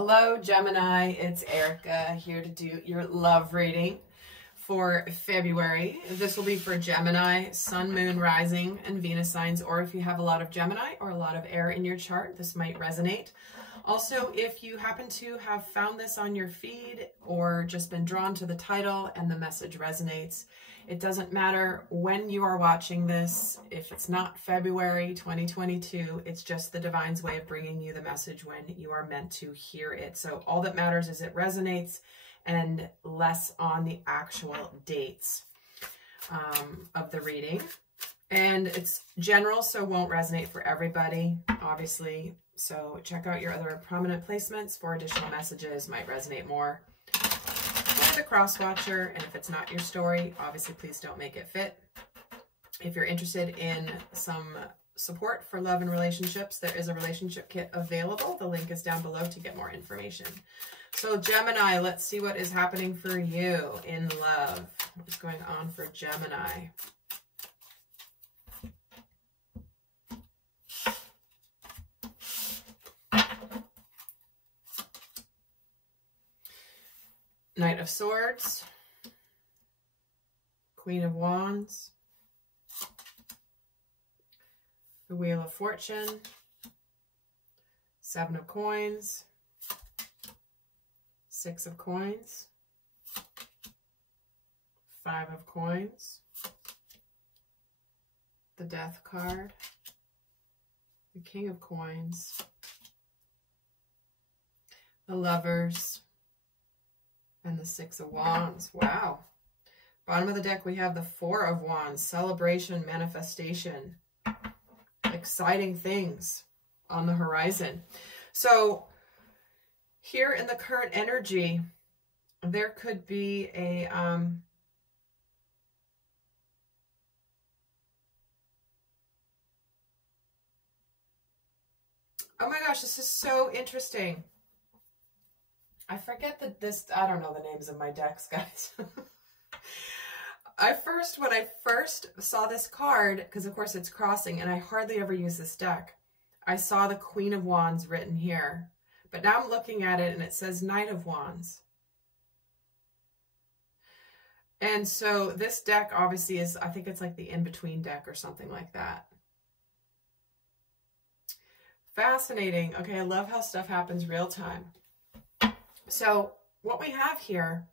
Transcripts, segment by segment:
Hello, Gemini. It's Erica here to do your love reading for February. This will be for Gemini, Sun, Moon, Rising, and Venus signs, or if you have a lot of Gemini or a lot of air in your chart, this might resonate. Also, if you happen to have found this on your feed or just been drawn to the title and the message resonates, it doesn't matter when you are watching this. If it's not February 2022, it's just the divine's way of bringing you the message when you are meant to hear it. So all that matters is it resonates and less on the actual dates of the reading. And it's general, so won't resonate for everybody, obviously. So check out your other prominent placements for additional messages, might resonate more. The cross watcher, and if it's not your story, obviously please don't make it fit. If you're interested in some support for love and relationships, there is a relationship kit available. The link is down below to get more information. So Gemini, let's see what is happening for you in love. What's going on for Gemini? Knight of Swords, Queen of Wands, the Wheel of Fortune, Seven of Coins, Six of Coins, Five of Coins, the Death card, the King of Coins, the Lovers, and the Six of Wands. Wow. Bottom of the deck, we have the Four of Wands. Celebration, manifestation. Exciting things on the horizon. So here in the current energy, there could be a... oh my gosh, this is so interesting. I forget that I don't know the names of my decks, guys. When I first saw this card, because of course it's crossing, and I hardly ever use this deck, I saw the Queen of Wands written here. But now I'm looking at it and it says Knight of Wands. And so this deck obviously is, I think it's like the in-between deck or something like that. Fascinating. Okay, I love how stuff happens real time. So what we have here,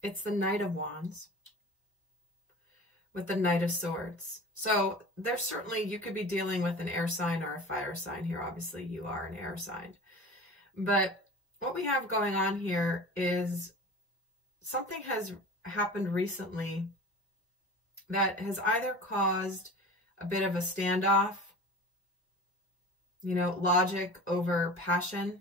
it's the Knight of Wands with the Knight of Swords. So there's certainly, you could be dealing with an air sign or a fire sign here. Obviously you are an air sign. But what we have going on here is something has happened recently that has either caused a bit of a standoff, you know, logic over passion.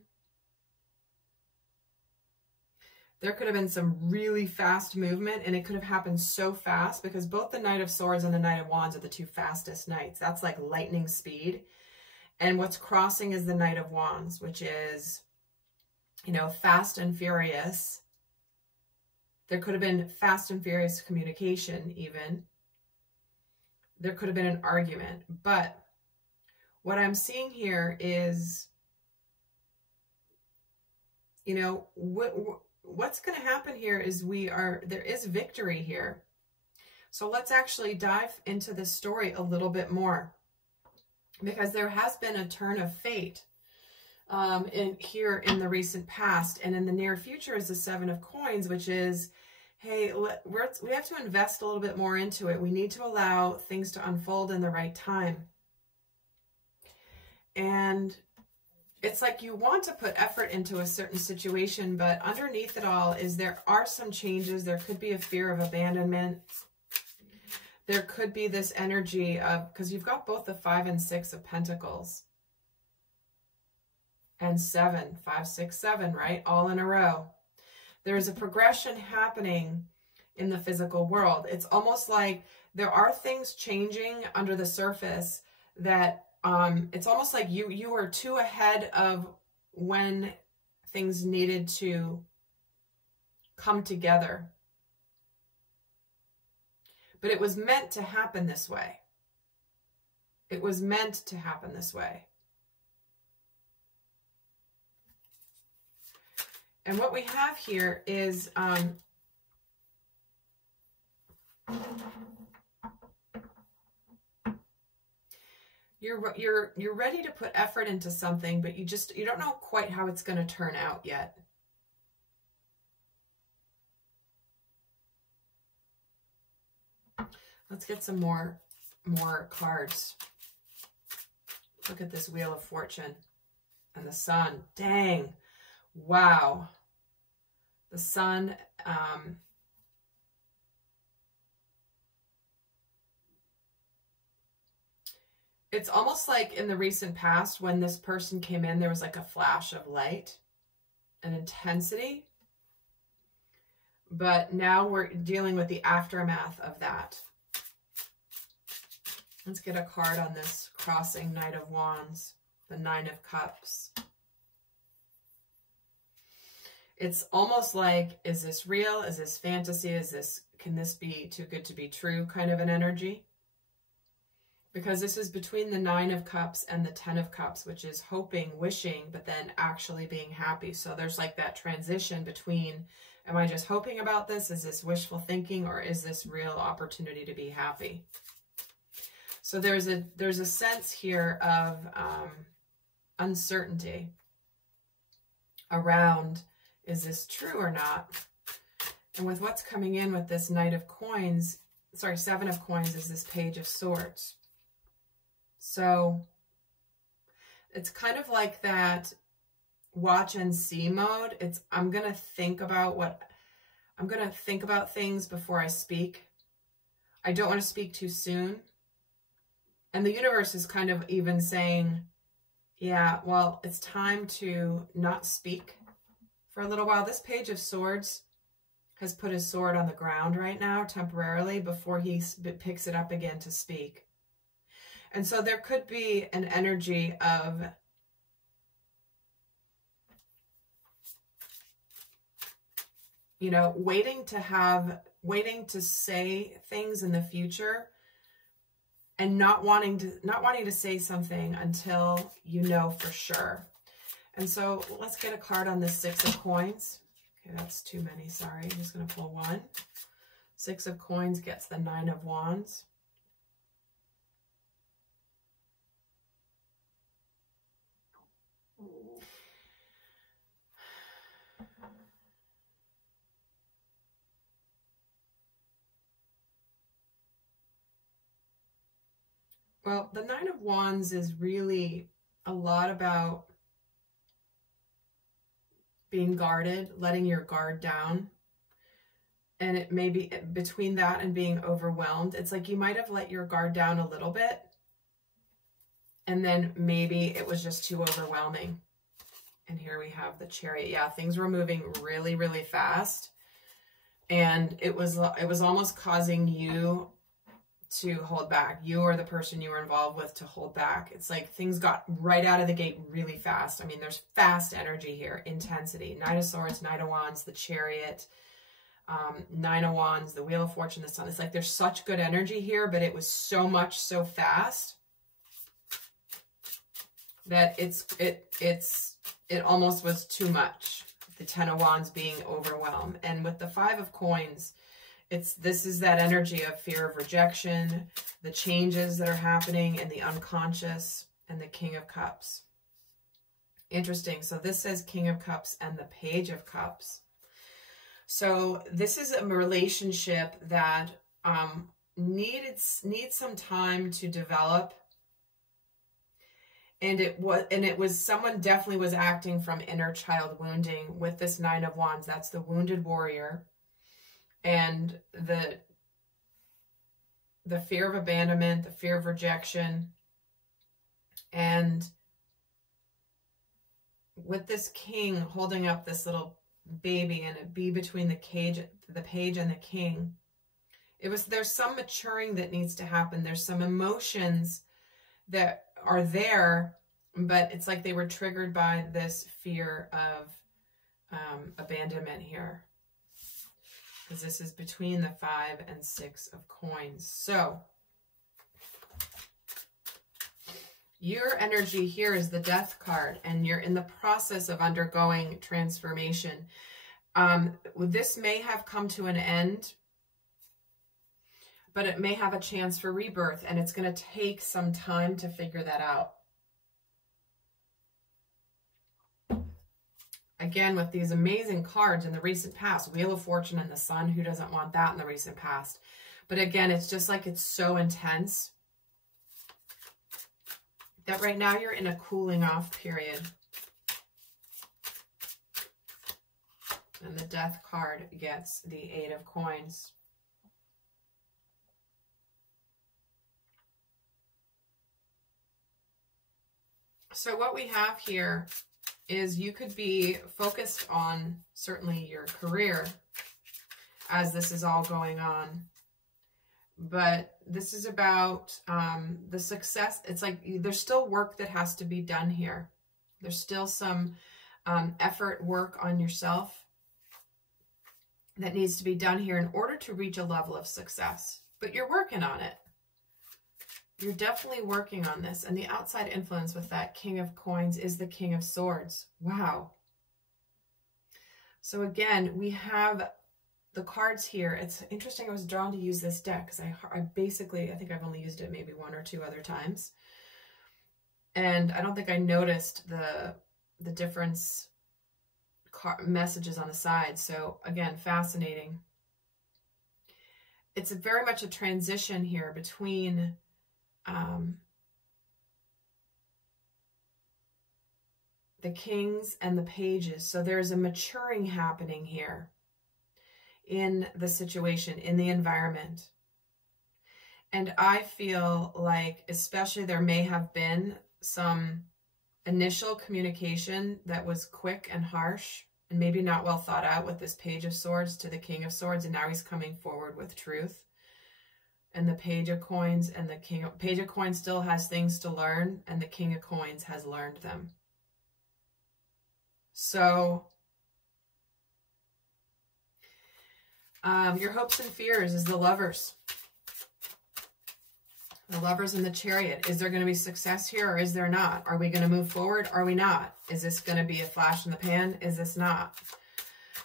There could have been some really fast movement, and it could have happened so fast because both the Knight of Swords and the Knight of Wands are the two fastest knights. That's like lightning speed. And what's crossing is the Knight of Wands, which is, you know, fast and furious. There could have been fast and furious communication even. There could have been an argument. But what I'm seeing here is, you know, what's going to happen here is there is victory here. So let's actually dive into this story a little bit more, because there has been a turn of fate here in the recent past, and in the near future is the Seven of Coins, which is, hey, we have to invest a little bit more into it. We need to allow things to unfold in the right time. And it's like you want to put effort into a certain situation, but underneath it all is there are some changes. There could be a fear of abandonment. There could be this energy of, because you've got both the 5 and 6 of Pentacles. And 7, 5, 6, 7, right? All in a row. There's a progression happening in the physical world. It's almost like there are things changing under the surface that it's almost like you were too ahead of when things needed to come together. But it was meant to happen this way. It was meant to happen this way. And what we have here is you're ready to put effort into something, but you don't know quite how it's going to turn out yet. Let's get some more cards. Look at this Wheel of Fortune and the Sun. Dang. Wow. The Sun, it's almost like in the recent past when this person came in, there was like a flash of light and intensity. But now we're dealing with the aftermath of that. Let's get a card on this crossing Knight of Wands, the Nine of Cups. It's almost like, is this real? Is this fantasy? Can this be too good to be true kind of an energy? Because this is between the Nine of Cups and the Ten of Cups, which is hoping, wishing, but then actually being happy. So there's like that transition between, am I just hoping about this? Is this wishful thinking, or is this real opportunity to be happy? So there's a sense here of uncertainty around, is this true or not? And with what's coming in with this Seven of Coins is this Page of Swords. So it's kind of like that watch and see mode. I'm going to think about things before I speak. I don't want to speak too soon. And the universe is kind of even saying, yeah, well, it's time to not speak for a little while. This Page of Swords has put his sword on the ground right now temporarily before he picks it up again to speak. And so there could be an energy of waiting to say things in the future and not wanting to say something until you know for sure. And so let's get a card on the Six of Coins. Okay, that's too many, sorry. I'm just going to pull one. Six of Coins gets the Nine of Wands. Well, the Nine of Wands is really a lot about being guarded, letting your guard down. And it may be between that and being overwhelmed. It's like you might have let your guard down a little bit, and then maybe it was just too overwhelming. And here we have the Chariot. Yeah, things were moving really, really fast. And it was almost causing you to hold back. You or the person you were involved with to hold back. It's like things got right out of the gate really fast. I mean, there's fast energy here, intensity. Knight of Swords, Knight of Wands, the Chariot, Nine of Wands, the Wheel of Fortune, the Sun. It's like there's such good energy here, but it was so much so fast that it almost was too much. The Ten of Wands being overwhelmed. And with the Five of Coins, this is that energy of fear of rejection, the changes that are happening in the unconscious, and the King of Cups. Interesting. So this says King of Cups and the Page of Cups. So this is a relationship that needs some time to develop. And it was someone definitely was acting from inner child wounding with this Nine of Wands. That's the wounded warrior. And the fear of abandonment, the fear of rejection. And with this king holding up this little baby and it be between the page and the king, there's some maturing that needs to happen. There's some emotions that are there, but it's like they were triggered by this fear of abandonment here. Because this is between the Five and Six of Coins. So Your energy here is the Death card, and you're in the process of undergoing transformation. This may have come to an end, but it may have a chance for rebirth, and it's going to take some time to figure that out. Again, with these amazing cards in the recent past, Wheel of Fortune and the Sun, who doesn't want that in the recent past? But again, it's just like it's so intense that right now you're in a cooling off period. And the Death card gets the Eight of Coins. So what we have here is you could be focused on certainly your career as this is all going on. But this is about the success. It's like there's still work that has to be done here. There's still some effort work on yourself that needs to be done here in order to reach a level of success. But you're working on it. You're definitely working on this. And the outside influence with that King of Coins is the King of Swords. Wow. So again, we have the cards here. It's interesting. I was drawn to use this deck because I think I've only used it maybe one or two other times. And I don't think I noticed the difference messages on the side. So again, fascinating. It's very much a transition here between the Kings and the Pages. So there's a maturing happening here in the situation, in the environment. And I feel like, especially there may have been some initial communication that was quick and harsh and maybe not well thought out with this Page of Swords to the King of Swords, and now he's coming forward with truth. And the Page of Coins and the Page of Coins still has things to learn, and the King of Coins has learned them. So your hopes and fears is the Lovers. The Lovers and the Chariot. Is there going to be success here or is there not? Are we going to move forward? Are we not? Is this going to be a flash in the pan? Is this not?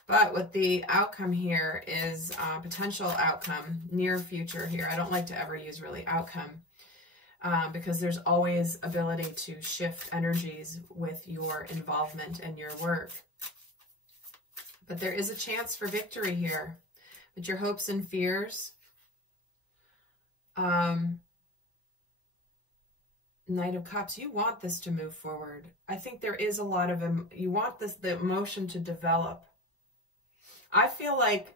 But with the outcome here is potential outcome, near future here. I don't like to ever use really outcome because there's always ability to shift energies with your involvement and your work. But there is a chance for victory here. But your hopes and fears, Knight of Cups, you want this to move forward. I think there is a lot of, you want the emotion to develop. I feel like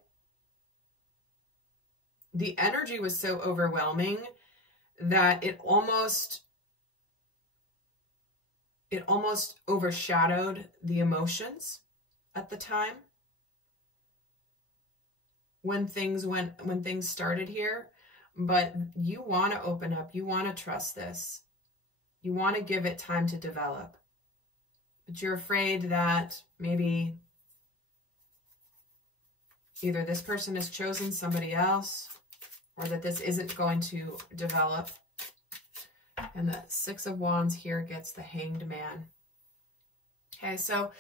the energy was so overwhelming that it almost overshadowed the emotions at the time when things started here. But you want to open up, you want to trust this. You want to give it time to develop. But you're afraid that maybe either this person has chosen somebody else or that this isn't going to develop. And the Six of Wands here gets the Hanged Man. Okay, so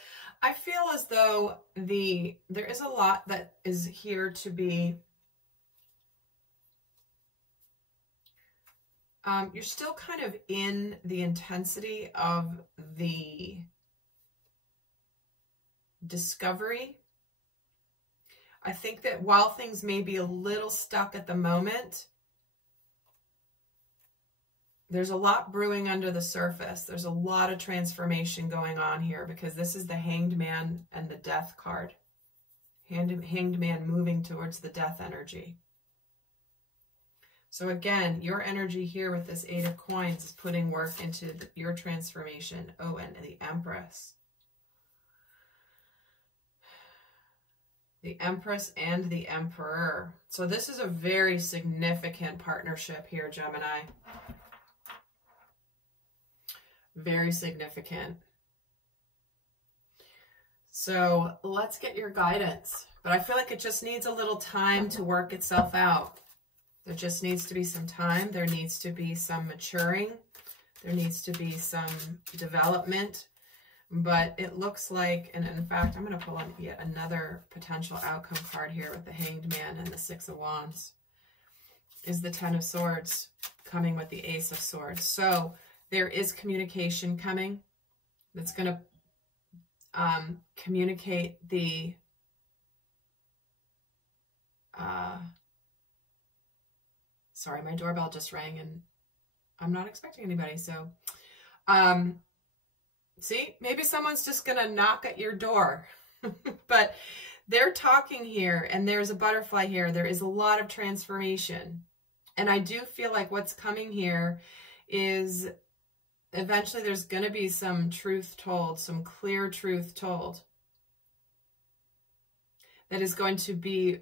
I feel as though there is a lot that is here to be. You're still kind of in the intensity of the discovery. I think that while things may be a little stuck at the moment, there's a lot brewing under the surface. There's a lot of transformation going on here because this is the Hanged Man and the Death card. Hanged Man moving towards the death energy. So again, your energy here with this Eight of Coins is putting work into your transformation. Oh, and the Empress. The Empress and the Emperor. So this is a very significant partnership here, Gemini. Very significant. So let's get your guidance. But I feel like it just needs a little time to work itself out. There just needs to be some time. There needs to be some maturing. There needs to be some development, but it looks like, and in fact, I'm going to pull on yet another potential outcome card here with the Hanged Man and the Six of Wands, is the Ten of Swords coming with the Ace of Swords. So there is communication coming that's going to communicate the sorry, my doorbell just rang and I'm not expecting anybody. So see, maybe someone's just going to knock at your door. But they're talking here, and there's a butterfly here. There is a lot of transformation. And I do feel like what's coming here is eventually there's going to be some truth told, some clear truth told that is going to be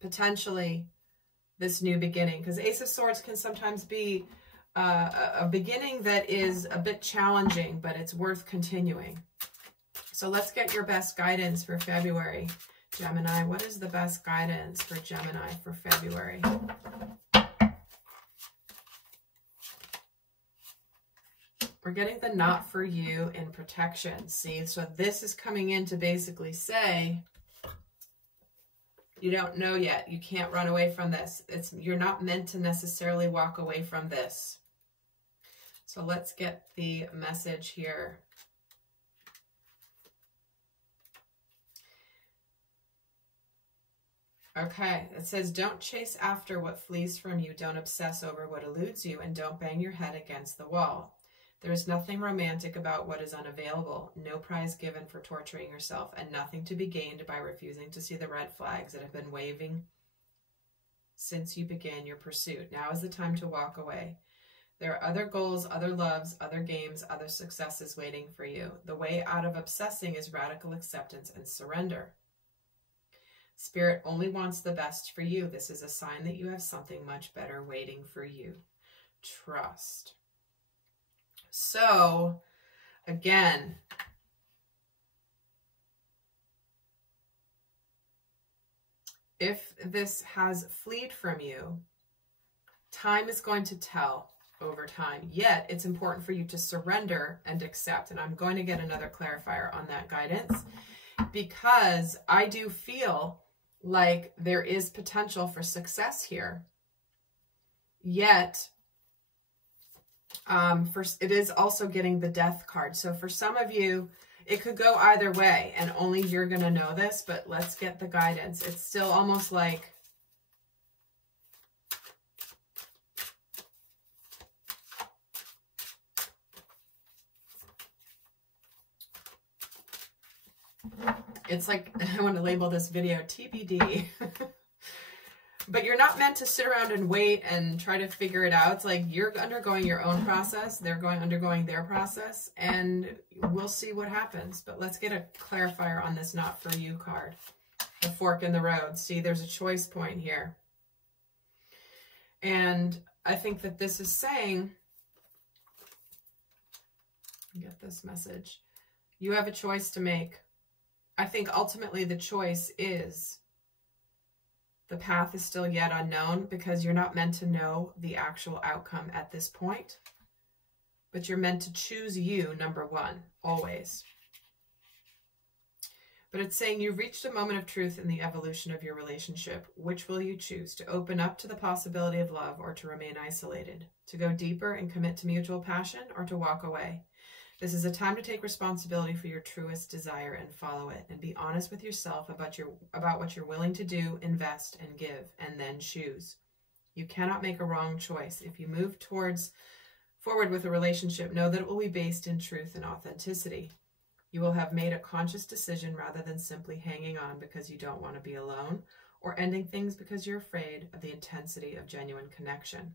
potentially this new beginning. Because Ace of Swords can sometimes be a beginning that is a bit challenging, but it's worth continuing. So let's get your best guidance for February, Gemini. What is the best guidance for Gemini for February? We're getting the not for you in protection. See, so this is coming in to basically say, you don't know yet. You can't run away from this. You're not meant to necessarily walk away from this. So let's get the message here. Okay, it says, don't chase after what flees from you, don't obsess over what eludes you, and don't bang your head against the wall. There is nothing romantic about what is unavailable, no prize given for torturing yourself, and nothing to be gained by refusing to see the red flags that have been waving since you began your pursuit. Now is the time to walk away. There are other goals, other loves, other games, other successes waiting for you. The way out of obsessing is radical acceptance and surrender. Spirit only wants the best for you. This is a sign that you have something much better waiting for you. Trust. So, again, if this has fled from you, time is going to tell over time. Yet, it's important for you to surrender and accept. And I'm going to get another clarifier on that guidance, because I do feel like there is potential for success here. Yet, it is also getting the Death card. So for some of you, it could go either way, and only you're going to know this, but let's get the guidance. It's still almost like I want to label this video TBD. But you're not meant to sit around and wait and try to figure it out. It's like you're undergoing your own process. They're undergoing their process, and we'll see what happens. But let's get a clarifier on this not for you card. The fork in the road. See, there's a choice point here. And I think that this is saying, get this message, you have a choice to make. I think ultimately the choice is the path is still yet unknown, because you're not meant to know the actual outcome at this point, but you're meant to choose you, number one, always. But it's saying you've reached a moment of truth in the evolution of your relationship. Which will you choose? To open up to the possibility of love, or to remain isolated? To go deeper and commit to mutual passion, or to walk away? This is a time to take responsibility for your truest desire and follow it, and be honest with yourself about what you're willing to do, invest, and give, and then choose. You cannot make a wrong choice. If you move forward with a relationship, know that it will be based in truth and authenticity. You will have made a conscious decision rather than simply hanging on because you don't want to be alone, or ending things because you're afraid of the intensity of genuine connection.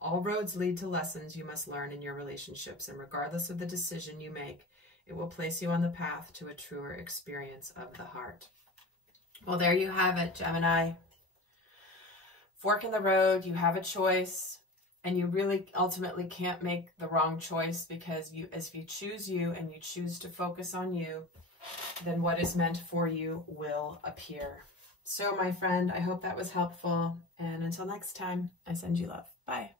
All roads lead to lessons you must learn in your relationships, and regardless of the decision you make, it will place you on the path to a truer experience of the heart. Well, there you have it, Gemini. Fork in the road, you have a choice, and you really ultimately can't make the wrong choice, because if you choose you and you choose to focus on you, then what is meant for you will appear. So, my friend, I hope that was helpful, and until next time, I send you love. Bye.